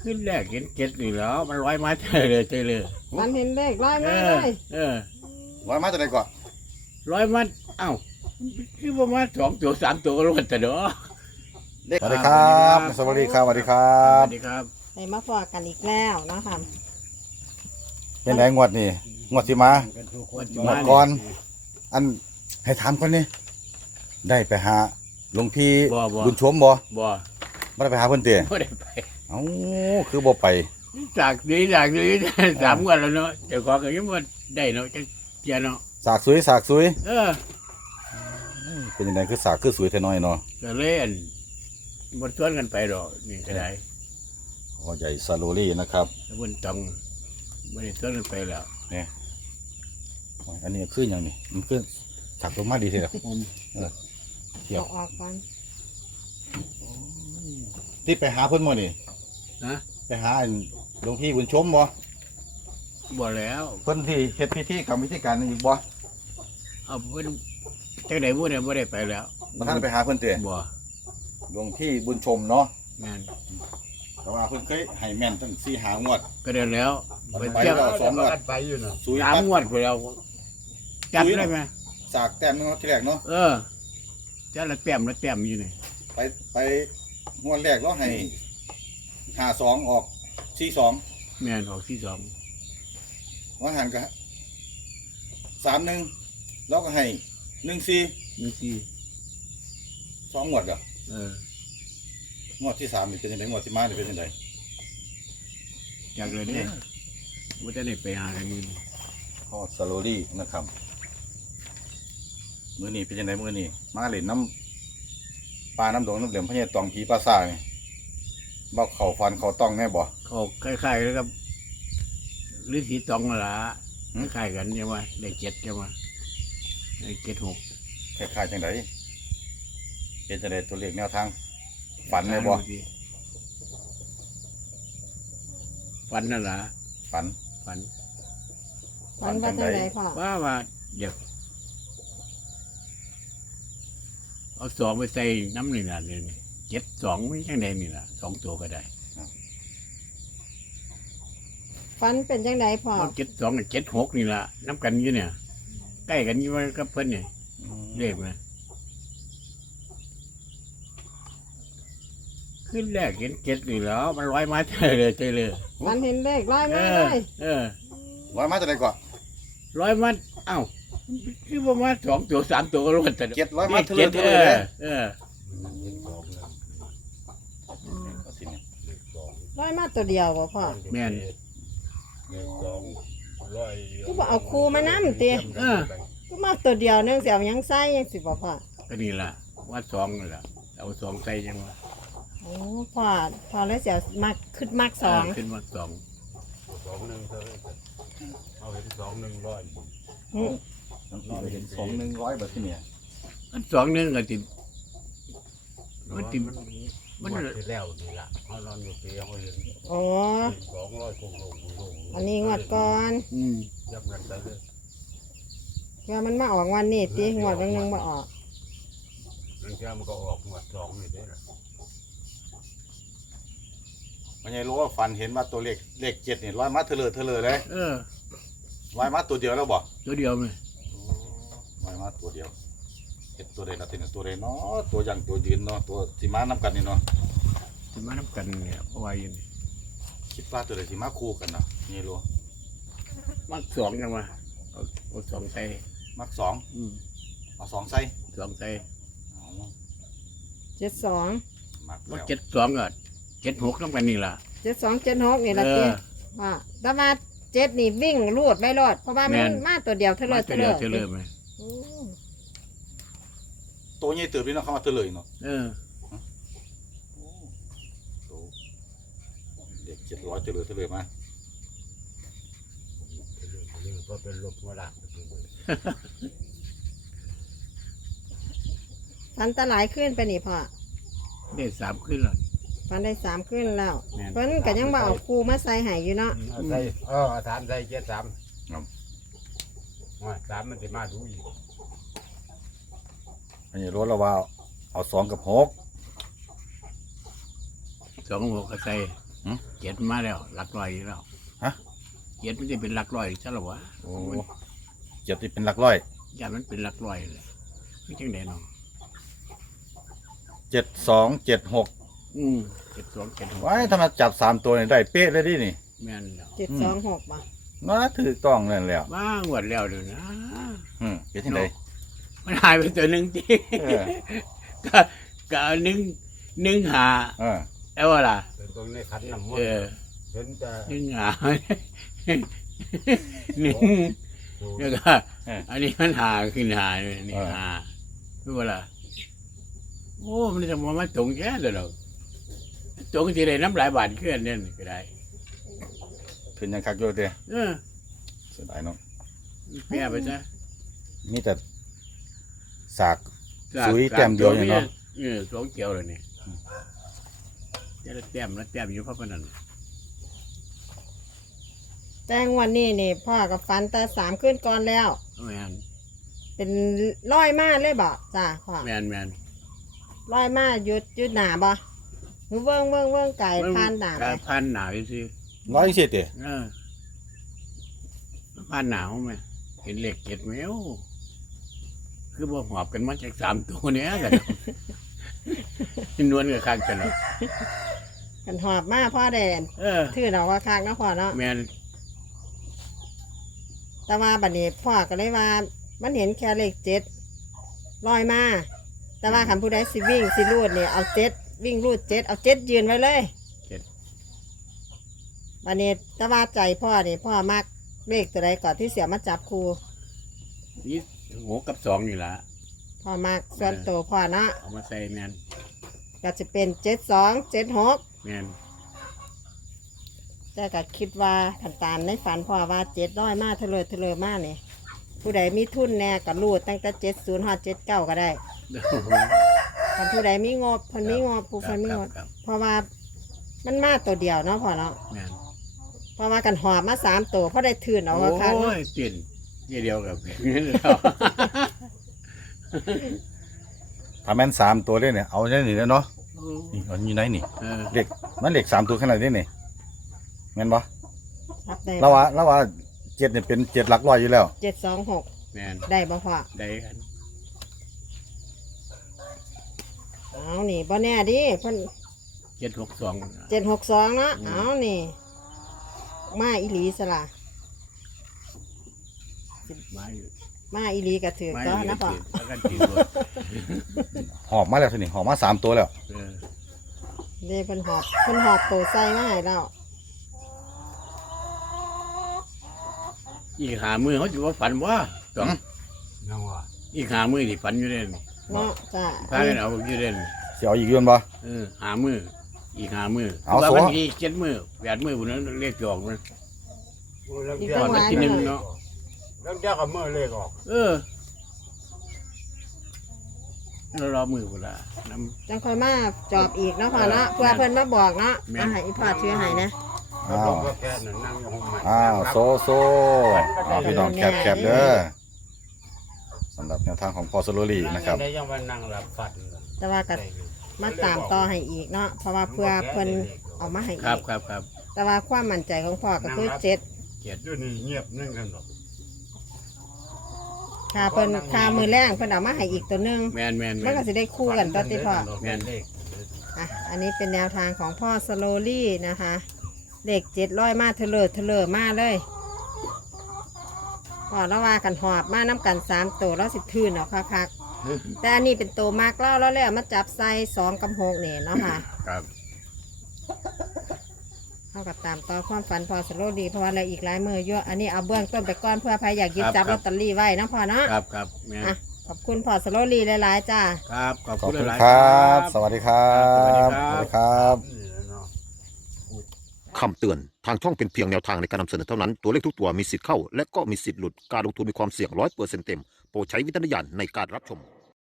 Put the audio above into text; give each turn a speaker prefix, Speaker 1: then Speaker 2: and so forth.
Speaker 1: ขึ้นแรกเห็นเจ็ดนี่แล้วมันร้อยมาเจอเลย
Speaker 2: มันเห็นเลขร้อย
Speaker 1: เอ
Speaker 2: มา
Speaker 1: อ
Speaker 2: เลย
Speaker 1: เออ
Speaker 3: ร้อยมาจากไหนก่อน
Speaker 1: ร้อยมาเอ้าคือประมาณ2 ตัว 3 ตัวก็รวดแต่เด้อ
Speaker 3: สวัสดีครับสวัสดีครับสวัสดีครั
Speaker 1: ส
Speaker 3: บ
Speaker 1: วัสดีครับ
Speaker 2: ได้มาพอกันอีกแล้วเนาะค่ะ
Speaker 3: เป็นไงงวดนี่งวดที่มา หมดก่อน อันให้ถามก่อนนี่ได้ไปหาหลวงพี่บุญชมบ่
Speaker 1: บ่
Speaker 3: ไม่ได้ไปหาเพิ่นเตี้ย
Speaker 1: บ่ได้ไป
Speaker 3: เอ้าคือบ่ไป
Speaker 1: จากนี้3 วันแล้วเนาะเจ้าของก็ยังบ่ได้เนาะจังเจียเนาะ
Speaker 3: สากสวย
Speaker 1: เออ
Speaker 3: เป็นยังไงคือสากคือสวยแท้น้อยเนาะ
Speaker 1: ก็เลยอันบ่ชวนกันไปดอกนี่ก็ได้
Speaker 3: พ่อใหญ่ซาโลลี่นะครับ
Speaker 1: แล้วเพิ่นต้องบ่ได้ชวนกันไปแล้ว
Speaker 3: อันนี้คืออย่างนี้มันคือสักลงมาดีทีเดียวเดี๋ยว
Speaker 2: เอาออกก่อน
Speaker 3: ที่ไปหาเพิ่นบ่นี่
Speaker 1: นะ
Speaker 3: ไปหาอันหลวงพี่บุญชมบ่
Speaker 1: บ่แล้ว
Speaker 3: เพิ่นที่เฮ็ดพิธีกรรมวิธีการนี่บ่
Speaker 1: เอาเพิ่นจังได๋บ่ได้ไปแล้ว
Speaker 3: บ่ทันไปหาเพิ่นเตี้ย
Speaker 1: บ่
Speaker 3: หลวงพี่บุญชมเนาะ
Speaker 1: แม่น
Speaker 3: แต่ว่าเพิ่นเคยให้แม่นตั้ง4-5งวด
Speaker 1: ก็ได้แล้ว
Speaker 3: ไป
Speaker 1: เที่ยว
Speaker 3: แล้ว2งวด
Speaker 4: ไปอยู่น่ะ
Speaker 3: สุย
Speaker 1: 3 งวดไปแล้วจับได้ไหม
Speaker 3: สากแต้มนึงที่แรกเนาะ
Speaker 1: เออจะละแต้มอยู่นี่
Speaker 3: ไปงวดแรกเราให้52ออก42
Speaker 1: แม่นออกที่2
Speaker 3: ว่าหันก็31แล้วก็ให้14
Speaker 1: นี่สิ
Speaker 3: 2งวดก็
Speaker 1: เออง
Speaker 3: วดที่3นี่เป็นจังได๋งวดที่มานี่เป็นจังได๋
Speaker 1: จักเลยเด้บ่ได้ไปหากันนี่
Speaker 3: พ่อซาโลลี่นะครับมื้อนี้เป็นจังได๋มื้อนี้มาเล่นน้ำปลาน้ำดงน้ำเหลี่ยมพญาตองผีปลาซ่านี่บ่เข้าฟันเข้าต้องแน่บ่
Speaker 1: เขาคล้ายๆกับฤาษีตองนั่นล่ะคล้ายๆกันใช่มั้ยได้7ใช่มั้ยได้7 6
Speaker 3: คล้ายๆจังไดเป็นจังไดตัวเลขแนวทางฝันแน่บ่
Speaker 1: ฝันนั่นล่ะ
Speaker 3: ฝัน
Speaker 1: ฝัน
Speaker 2: มันว่าจังไดพ่อ
Speaker 1: ว่าเดี๋ยวเอา2ไปใส่น้ำนี่ล่ะนี่7 2ไม่จังได๋นี่ล่ะ2 ตัวก็ได้
Speaker 2: ฟันเป็นจังไดพ่อ
Speaker 1: เอา7 2กับ7 6นี่ล่ะน้ำกันอยู่เนี่ยใกล้กันอยู่กับเพิ่นนี่เลขนะขึ้นแรกเห็น7นี่แล้วมันร้อยมาเจอเลย
Speaker 2: มันเห็นเลขร้อย
Speaker 1: เอ
Speaker 2: มา
Speaker 1: อ
Speaker 2: เลย
Speaker 1: เออ
Speaker 3: ร้อยมาจากไหนก่อน
Speaker 1: ร้อยมาเอ้าคือประมาณ2 ตัว 3 ตัวก็รวดแต่
Speaker 3: 700มาเทะเล
Speaker 1: เจ็ด
Speaker 3: เทะเลเลย
Speaker 1: เออ
Speaker 4: มันเห็นสองแล้ว
Speaker 3: ก็สิเนี่ย
Speaker 4: เลขสอง
Speaker 2: ร้อยมาตัวเดียวบ่พ่อ
Speaker 1: แม่น
Speaker 4: เลขสองร้อย
Speaker 2: ก็บ่เอาครูมานำติ
Speaker 1: เออ
Speaker 2: ก็มาตัวเดียวนึงสิเอาหยังใส่ยังสิบ่พ่อ
Speaker 1: ก็นี่ล่ะว่า2นี่ล่ะเอา2ใส่จังว่า
Speaker 2: โอ้พ่อเลยสิเอามักขึ้นมักสอง
Speaker 1: ขึ้นมา2
Speaker 4: สองหนึ่งเท่าไหร่เอาเห็นสองหนึ่งร้อย
Speaker 2: อืม
Speaker 3: เราเห็น2-100แบบที่เนี่ย
Speaker 1: อัน2นึงก็ติมันติ
Speaker 4: มันที่แล้วนี่ล่ะเขานอนอยู่เตียงเขาเห็น
Speaker 2: โอ้
Speaker 4: 200คงลง
Speaker 2: อันนี้งวดก่อน
Speaker 4: ยับกันไปเลย
Speaker 2: เพื่อมันมาออกวันนี้ติงวดนึงบ่ออก
Speaker 4: นั่นแค่มันก็ออกหมดสองนี่ได้ละ
Speaker 3: มันยังรู้ว่าฝันเห็นว่าตัวเลข7นี่ร้อยมาเทะเลเลย
Speaker 1: เออ
Speaker 3: ร้อยมาตัวเดียวแล้วบ่
Speaker 1: ตัวเดียวมั้ย
Speaker 3: ร้อยมาตัวเดียวเห็นตัวใดละทีนี้ตัวใดเนาะตัวอย่างตัวยืนเนาะตัวสิมานํกันนี่เนาะ
Speaker 1: สิมานํกันเนี่ยเพราะว่าอยู่นี่
Speaker 3: คิดว่าตัวใดสิมาคู่กันเนาะนี่รู้
Speaker 1: มัก2จังว่าเอา2ใส่
Speaker 3: มัก2
Speaker 1: อืม
Speaker 3: เอา2ใส่
Speaker 1: 2ใส่
Speaker 3: เอา
Speaker 2: 72
Speaker 3: มัก
Speaker 1: ว่า
Speaker 3: แล้ว
Speaker 1: 72ก็7 6นํกันนี่ล่ะ
Speaker 2: 72 76นี่ล่ะ
Speaker 1: เอ
Speaker 2: ติ
Speaker 1: อ
Speaker 2: ว่าแต่ว่า7นี่วิ่งรูดไม่รอดเพราะว่า
Speaker 1: แม่
Speaker 2: มัน
Speaker 1: น
Speaker 2: มาตัวเดียวเท่า
Speaker 1: มา
Speaker 2: เลย
Speaker 1: ตัวเดียวเฉลยมั้ย
Speaker 2: โอ้
Speaker 3: ตัวใหญ่เติบนี่เนาะเข้ามาเทะเลเนาะ
Speaker 1: เออ
Speaker 3: ตัวเด็ก700เทะเลมา
Speaker 4: ก็เป็นลบมาละ
Speaker 2: ฟันตะหลายขึ้นไปนี่พ่อ
Speaker 1: ได้3ขึ้นแล้ว
Speaker 2: ฟันได้3ขึ้นแล้ว
Speaker 1: แม่น
Speaker 2: เพิ่นก็ยังบ่เอาครูมาใส่ให้อยู่เนาะ
Speaker 4: ใส่สามใส่เจ็ดสามสามมันจะมาดูอีก
Speaker 3: อันนี้รู้แล้วว่าเอา2กับ6
Speaker 1: 2 6ก็ใส่เจ็ดมาแล้วหลักร้อยอยู่แล้ว
Speaker 3: ฮะ
Speaker 1: เจ็ดมันจะเป็นหลักร้อยใช่หรอวะ
Speaker 3: โอ้เจ็ดที่เป็นหลักร้อย
Speaker 1: อย่ามันเป็นหลักร้อยเลยไม่จังได๋น้อง
Speaker 3: 7276
Speaker 1: 7276
Speaker 3: ไว้ถ้ามาจับ3ตัวนี่ได้เป๊ะเลยดินี่
Speaker 1: แม่นแล้ว
Speaker 2: 726บ่
Speaker 3: น่าถูกต้องนั่นแล้ว
Speaker 1: ว่างวดแล้วเดี๋ยวนะ
Speaker 3: เป็นที่ไหน
Speaker 1: มันหายไปตัวหนึงติ
Speaker 3: เออ
Speaker 1: ก็เอาหนึ่งหา
Speaker 3: เออ
Speaker 1: แล้วว่าล่ะ
Speaker 4: เป็นตรงในขันน้ำมน
Speaker 1: เอ
Speaker 4: ต์
Speaker 1: อ
Speaker 4: เห็นแต่
Speaker 1: หนึ่งหาหนึ่ง
Speaker 4: ดู
Speaker 1: แล้วก็อันนี้มันหาขึ้นหาเลยนี่หาคือว่าล่ะโอ้มันจะมาตรงแค่เดี๋ยวเราตรงที่ได้น้ำหลายบาทขึ้นเนี่ยก็ได้
Speaker 3: ขึ้นยังคักอยู่เด้อ
Speaker 1: เออ
Speaker 3: เสียดายเนาะ
Speaker 1: แก้ไปซะ
Speaker 3: มีแต่สาก สุยแต้มเดียวอย่างเนาะ
Speaker 1: สองเกี่ยวเลยนี่จะได้แต้มแล้วแต้มอยู่เพราะพนัน
Speaker 2: แต่งวันนี้นี่พ่อกับฟันแต่3คืนก่อนแล้ว
Speaker 1: แมน
Speaker 2: เป็นร้อยมาเลยบ่จ้าพ่อ
Speaker 1: แมน
Speaker 2: ร้อยมาหยุดหนาบ่หนูเบิ่งไก่ผ่านหนาไป
Speaker 1: การพันหนาวสิ
Speaker 3: ร้อยสิเด้
Speaker 1: เออพันหนาวไหมเห็นเหล็กเก็ดแมวคือบ่หอบกันมาจาก3ตัวเนี้ยกัน นวลกับข้างกันเนาะ
Speaker 2: กันหอบมาพ่อแดน
Speaker 1: เออ
Speaker 2: ถือเอาว่าคักเนาะพ่อเนาะ
Speaker 1: แมน
Speaker 2: แต่ว่าบัดนี้พ่อก็เลยว่ามันเห็นแค่เลข7ลอยมาแต่ว่าคันผู้ใดสิวิ่งสิรูดนี่เอา7วิ่งรูด7เอา7ยืนไว้เลยบัดนี้แต่ว่าใจพ่อนี่พ่อมักเลขตัวใดก่อนที่เสียมาจับครู
Speaker 1: นี่หัวกับ2อยู่ละ
Speaker 2: พ่อมักส่วนตัวพ่อเนาะ
Speaker 1: เอามาใส่แมน
Speaker 2: ก็จะเป็น72 76
Speaker 1: แมน
Speaker 2: แต่ก็คิดว่าขันตามในฝันพ่อว่า700มาเทเลอมานี่ผู้ใดมีทุนแน่ก็รูดตั้งแต่70ฮอด79ก็ได้คันผู้ใดมีงบเพิ่นมีงบผู้เพิ่นมีงบ
Speaker 1: ครับ
Speaker 2: เพราะว่ามันมาตัวเดียวเนาะพ่อเนาะ
Speaker 1: แมน
Speaker 2: เพราะว่ากันหอบมา3ตัวเพราะได้ทื่นเอา
Speaker 1: โอ้
Speaker 2: ค่ะเนาะ
Speaker 1: ยติ่นเดียวกับเงินแล้ว
Speaker 3: ถ้าแม่น3ตัวเด้เนี่ยเอาได้นี่แล้วเนาะนี่มันอยู่ไหนนี่
Speaker 1: เออ
Speaker 3: เลขมันเลข3ตัวขนาดนี้นี่แม่นบ่
Speaker 2: รับได้
Speaker 3: แล้วว่า7นี่เป็น7หลักร้อยอยู่แล้ว
Speaker 2: 726
Speaker 1: แมน
Speaker 2: ได้บ่พ่อ
Speaker 1: ได้กัน
Speaker 2: เอานี่บ่แน่ดิเพิ่น
Speaker 1: 762
Speaker 2: 762เนาะเอานี่มาอีหลีสละ
Speaker 1: มาอยู่
Speaker 2: มาอีหลีก็ถือ
Speaker 1: มา
Speaker 2: ก็
Speaker 1: อยู่
Speaker 2: นะพ่อ
Speaker 1: แล้วกันตีรถ
Speaker 3: หอบมาแล้วทีนี่หอบมา3ตัวแล้ว
Speaker 1: เออ
Speaker 2: เด้เพิ่นหอบตัวใส่มาให้แล้ว
Speaker 1: อีกหามือเขาจะว่าฝันว่าต้อง
Speaker 4: ยังว่า
Speaker 1: อีกหามือที่ฝันอยู่เด่น
Speaker 2: เนาะจ้า
Speaker 1: พากันเอาอยู่เด่น
Speaker 3: สิเอาอีกอยืนบ่
Speaker 1: เออหามืออีกหามือ
Speaker 3: เอา
Speaker 1: ว่า
Speaker 3: สัว
Speaker 1: วันที่7 มือ8 มือพวกนั้นเรียกจอกมัน
Speaker 4: โอ้ยแล้ว
Speaker 2: อีก
Speaker 4: เจ้า
Speaker 2: ประมาณ
Speaker 1: ที่หนึ่งเนาะ
Speaker 4: แล้วเจ้าก็มือเลขออก
Speaker 1: เออเรารอมือพุ่นละน้
Speaker 2: จังค่อยมาจอบอีกเนาะพ่อเนาะเพื่อเพิ่นมาบอกเนาะ
Speaker 1: แม่น
Speaker 2: เอาให้อีพ่อชื่อให้นะ
Speaker 4: แล้วผมก็แค่นั้นนั่งอยู่ห้องใหม่
Speaker 3: อ้าวโซเอาพี่น้องแคบเด้อสำหรับแนวทางของพอสโลลีนะครับ
Speaker 4: ได้ยังมานั่งหลับฝัน
Speaker 2: แต่ว่าก็มาตามต่อให้อีกเนาะเพราะว่าเพื่อเพิ่นเอามาให้
Speaker 1: ำค
Speaker 2: อี
Speaker 1: รับ
Speaker 2: ก
Speaker 1: ครับ
Speaker 2: แต่ว่าความมั่นใจของพ่อก็คือ7
Speaker 4: ด้วยนี่เงียบนึ่งกันหรอก
Speaker 2: ค่าเพิ่นค่ามือแรงเพิ่นเอามาให้อีกตัวหนึง
Speaker 1: แมน
Speaker 2: มันก็สิได้คู่กันต่อติพ่อ
Speaker 1: แม่น
Speaker 4: เลข
Speaker 2: อ่ะอันนี้เป็นแนวทางของพ่อสโลลี่นะคะเลข700มาเทเลอมาเลยพอแล้วว่ากันหอบมาน้ำกัน3ตัวแล้วสิทื่นเอาคักๆแต่อันนี้เป็นตัวมากเล่าแล้วมาจับใส่2กับ6นี่เนาะค่ะ
Speaker 1: ครับ
Speaker 2: เท่ากับตามต่อความฝันพอสโลดีเพราะว่าอะไรอีกหลายมือเยอะอันนี้เอาเบื้องต้นไปก่อนเพื่อใครอยากหยิบจับลอตเตอรี่ไว้นะพ่อเนาะ
Speaker 1: ครับแม่น
Speaker 2: อ่ะขอบคุณพอสโลดีหลายๆจ้า
Speaker 1: ครับขอบ
Speaker 3: ขอบ
Speaker 1: คุณ
Speaker 3: คุณ
Speaker 1: หลาย
Speaker 3: ค
Speaker 1: ๆ
Speaker 3: รับ สวัสดีครั
Speaker 1: สวัสดี
Speaker 3: บ
Speaker 1: ครับ
Speaker 3: สวัสดีครับ
Speaker 4: นี่แหละเนาะ
Speaker 5: คำเตือน ทางช่องเป็นเพียงแนวทางในการนำเสนอเท่านั้น ตัวเลขทุกตัวมีสิทธิ์เข้า และก็มีสิทธิ์หลุด การลงทุนมีความเสี่ยง100%เต็ม โปรดใช้วิจารณญาณในการรับชม